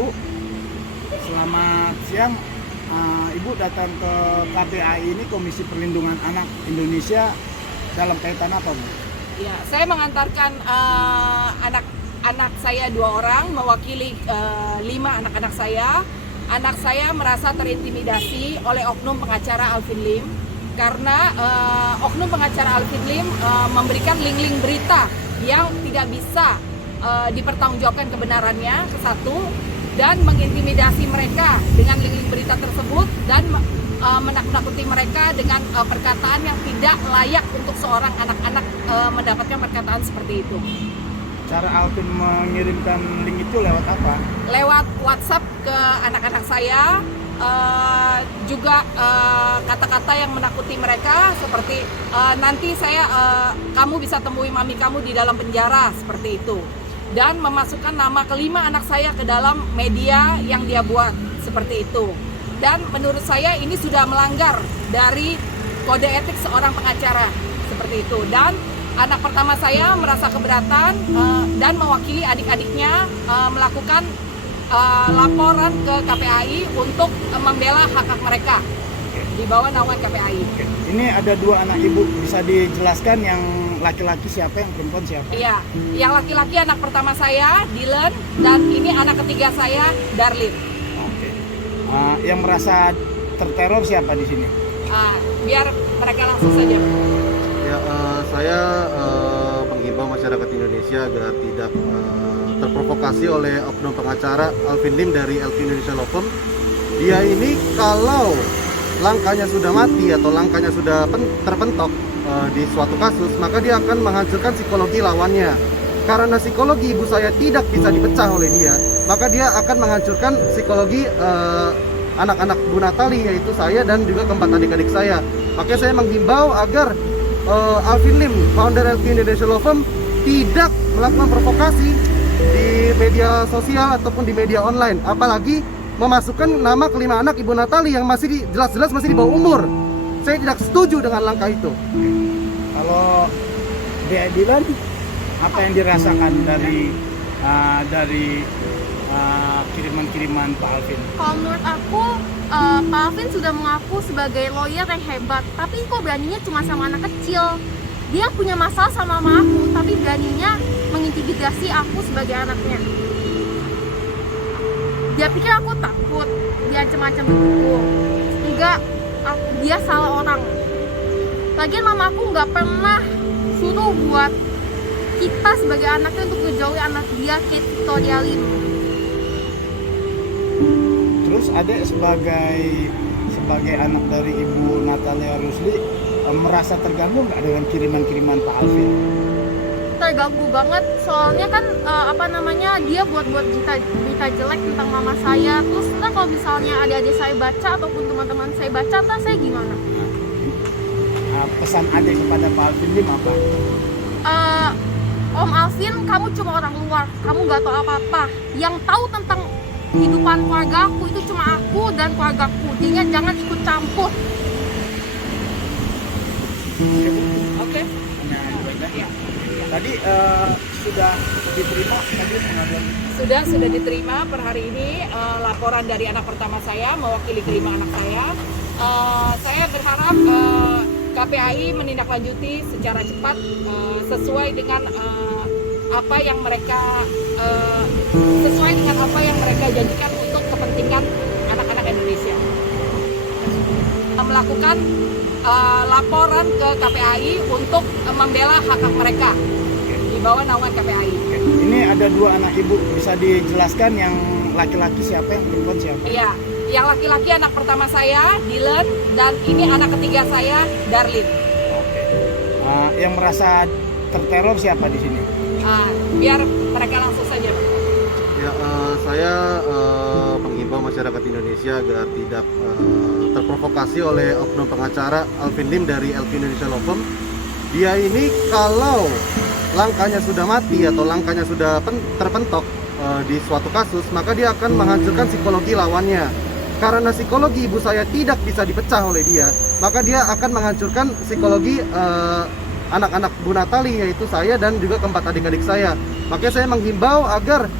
Ibu, selamat siang. Ibu datang ke KPAI ini, Komisi Perlindungan Anak Indonesia, dalam kaitan apa, Bu? Ya, saya mengantarkan anak saya 2 orang mewakili 5 anak-anak saya. Anak saya merasa terintimidasi oleh oknum pengacara Alvin Lim karena oknum pengacara Alvin Lim memberikan link-link berita yang tidak bisa dipertanggungjawabkan kebenarannya, satu, dan mengintimidasi mereka dengan link-link berita tersebut dan menakut-nakuti mereka dengan perkataan yang tidak layak untuk seorang anak-anak mendapatkan perkataan seperti itu. Cara Alvin mengirimkan link itu lewat apa? Lewat WhatsApp ke anak-anak saya, juga kata-kata yang menakuti mereka seperti nanti kamu bisa temui mami kamu di dalam penjara, seperti itu. Dan memasukkan nama kelima anak saya ke dalam media yang dia buat, seperti itu. Dan menurut saya ini sudah melanggar dari kode etik seorang pengacara, seperti itu. Dan anak pertama saya merasa keberatan dan mewakili adik-adiknya melakukan laporan ke KPAI untuk membela hak-hak mereka di bawah naungan KPAI. Ini ada 2 anak Ibu, bisa dijelaskan yang laki-laki siapa, yang perempuan siapa? Iya, yang laki-laki anak pertama saya, Dylan, dan ini anak ketiga saya, Darlin. Oke. Yang merasa terteror siapa di sini? Biar mereka langsung saja. Ya, saya menghimbau masyarakat Indonesia agar tidak terprovokasi oleh oknum pengacara Alvin Lim dari LP Indonesia Law Firm. Dia ini kalau langkahnya sudah mati atau langkahnya sudah terpentok di suatu kasus, maka dia akan menghancurkan psikologi lawannya. Karena psikologi ibu saya tidak bisa dipecah oleh dia, maka dia akan menghancurkan psikologi anak-anak Bu Natali, yaitu saya dan juga keempat adik-adik saya. Makanya saya menghimbau agar Alvin Lim, founder LP Indonesia Law Firm, tidak melakukan provokasi di media sosial ataupun di media online, apalagi memasukkan nama kelima anak Ibu Natali yang masih jelas-jelas masih di bawah umur. Saya tidak setuju dengan langkah itu. Kalau Dek Dylan, apa yang dirasakan dari kiriman-kiriman Pak Alvin? Kalau menurut aku, Pak Alvin sudah mengaku sebagai lawyer yang hebat, tapi kok beraninya cuma sama anak kecil. Dia punya masalah sama mama aku, tapi beraninya mengintimidasi aku sebagai anaknya. Dia pikir aku takut, dia macam-macam begitu. Enggak, dia salah orang. Lagian mama aku nggak pernah suruh buat kita sebagai anaknya untuk ngejauhi anak dia ke Victoria Lim. Terus Adek sebagai anak dari Ibu Natalia Rusli merasa terganggu nggak dengan kiriman-kiriman Pak Alvin? Terganggu banget, soalnya kan dia buat berita jelek tentang mama saya. Terus ntar kalau misalnya adik-adik saya baca ataupun teman-teman saya baca, ntar saya gimana? Pesan Adek kepada Pak Alvin Lim apa? Om Alvin, kamu cuma orang luar, kamu nggak tahu apa-apa. Yang tahu tentang kehidupan keluarga aku itu cuma aku dan keluargaku. Jadi jangan ikut campur. Oke. Ya. Tadi sudah diterima pengaduan? Sudah diterima per hari ini laporan dari anak pertama saya mewakili kelima anak saya. Saya berharap KPAI menindaklanjuti secara cepat sesuai dengan apa yang mereka janjikan untuk kepentingan anak-anak Indonesia. Melakukan laporan ke KPAI untuk membela hak-hak mereka di bawah naungan KPAI. Ini ada 2 anak Ibu, bisa dijelaskan yang laki-laki siapa, yang perempuan siapa? Iya, yang laki-laki anak pertama saya, Dylan, dan ini anak ketiga saya, Darlin. Oke. Yang merasa terteror siapa di sini? Biar mereka langsung saja. Ya, saya menghimbau masyarakat Indonesia agar tidak terprovokasi oleh oknum pengacara Alvin Lim dari LP Indonesia Law Firm. Dia ini kalau langkahnya sudah mati atau langkahnya sudah terpentok di suatu kasus, maka dia akan menghancurkan psikologi lawannya. Karena psikologi ibu saya tidak bisa dipecah oleh dia, maka dia akan menghancurkan psikologi anak-anak Bu Natali, yaitu saya dan juga keempat adik-adik saya. Makanya saya menghimbau agar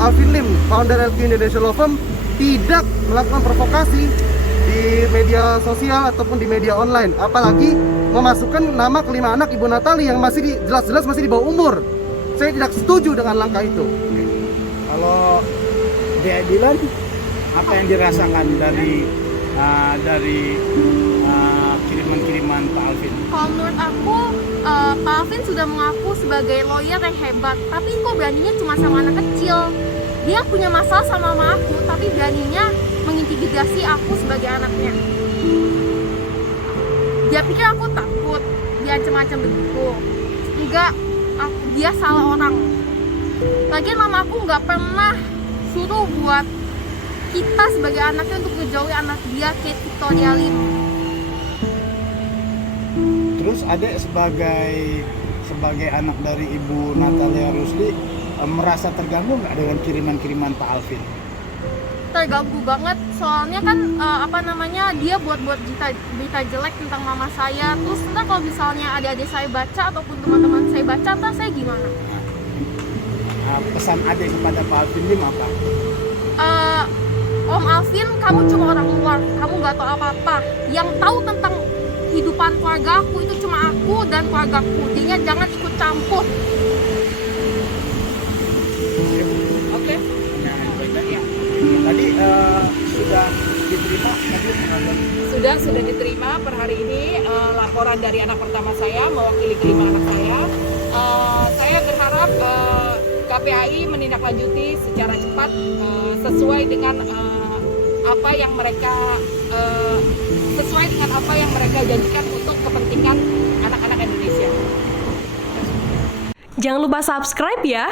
Alvin Lim, founder LQ Indonesia Law Firm, tidak melakukan provokasi di media sosial ataupun di media online, apalagi memasukkan nama kelima anak Ibu Natali yang masih jelas-jelas masih di bawah umur. Saya tidak setuju dengan langkah itu. Kalau Dek Dilan, apa yang dirasakan dari kiriman-kiriman Pak Alvin? Kalau menurut aku, Pak Alvin sudah mengaku sebagai lawyer yang hebat, tapi kok beraninya cuma sama anak kecil. Dia punya masalah sama mama aku, tapi beraninya mengintimidasi aku sebagai anaknya. Dia pikir aku takut, dia ancam-ancam begitu. Enggak, dia salah orang. Lagian mama aku nggak pernah suruh buat kita sebagai anaknya untuk ngejauhi anak dia, Kate Victoria Lim. Terus adek sebagai anak dari Ibu Natalia Rusli merasa terganggu nggak dengan kiriman-kiriman Pak Alvin? Terganggu banget, soalnya kan dia buat berita jelek tentang mama saya. Terus ntar kalau misalnya adik-adik saya baca ataupun teman-teman saya baca, ntar saya gimana? Pesan adek kepada Pak Alvin Lim apa? Om Alvin, kamu cuma orang luar, kamu nggak tahu apa-apa. Yang tahu tentang kehidupan keluarga aku itu cuma aku dan keluargaku. Jadinya jangan ikut campur. Oke. Ya. Tadi sudah diterima Sudah diterima per hari ini laporan dari anak pertama saya mewakili kelima anak saya. Saya berharap KPAI menindaklanjuti secara cepat sesuai dengan apa yang mereka janjikan untuk kepentingan anak-anak Indonesia. Jangan lupa subscribe ya.